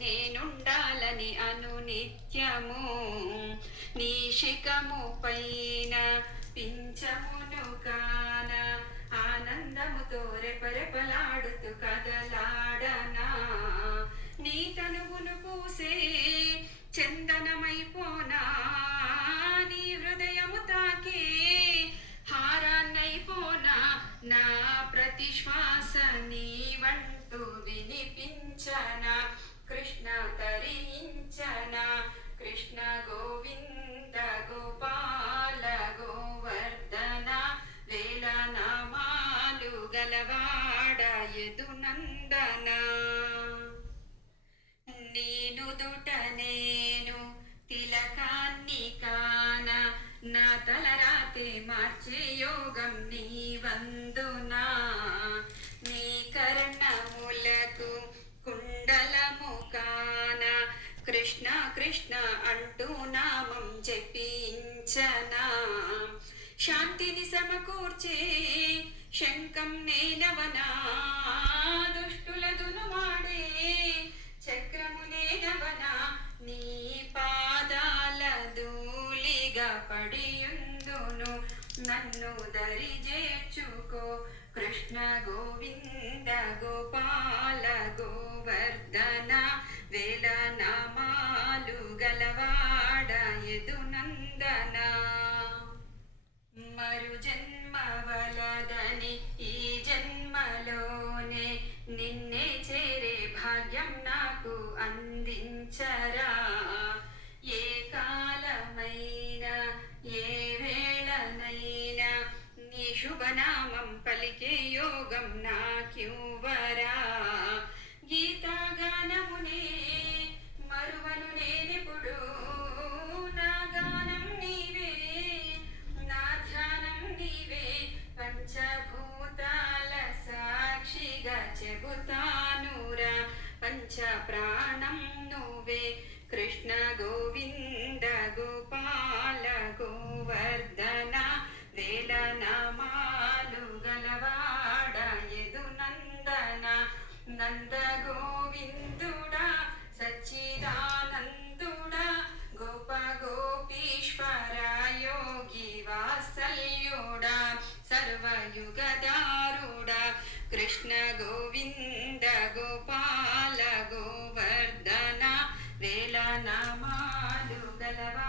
నేనుండాలని అను నిత్యము నీ శిఖము పైన పింఛమును కాన ఆనందముతో రెపరెపలాడుతూ కదలాడనా నీ తనువును పూసే చందనమైపోనా నీ హృదయము తాకే హారాన్నైపోనా నా ప్రతి శ్వాస నీవంటూ వినిపించనా కృష్ణ తరించనా కృష్ణ గోవింద గోపాల గోవర్ధన వేల నామాలు గలవాడ యదునందన నేనుదుట నేను తిలకాన్ని కాన నా తలరాతే మార్చే యోగం నీ వందునా నీ కర్ణములకు కుండలము కాన కృష్ణ కృష్ణ అంటూ నామం జపించనా శాంతిని సమకూర్చే శంఖం నేనవనా దుష్టుల దునుమాడే చక్రము నేనవనా నీ పాదాల ధూళిగా పడియుందును నన్ను దరి చేర్చుకో కృష్ణ గోవింద గోపాల గోవర్ధన వేల నామాలు గలవాడ యదునందన మరు జన్మ వలదని ఈ జన్మలోనే నిన్నే చేరే భాగ్యం నాకు అందించరా ఏ కాలమైనా ఏ వేళనైనా నీ శుభనామం పలికే యోగం నాకివ్వరా గీతాగానమునే మరువను నేనెప్పుడు నా గానం నీవే నా ధ్యానం నీవే పంచభూతాల సాక్షిగా చెబుతానురా పంచ ప్రాణం నువ్వే కృష్ణ గోవింద గోపాల గోవర్ధన వేల నామాలు గలవాడ యదునందన నంద గోవిందుడా సచ్చిదానందుడా గోప గోపీశ్వర యోగి వాత్సల్యుడా సర్వయుగదారుడా కృష్ణ గోవింద గోపాల గోవర్ధన వేల నామాలు గలవా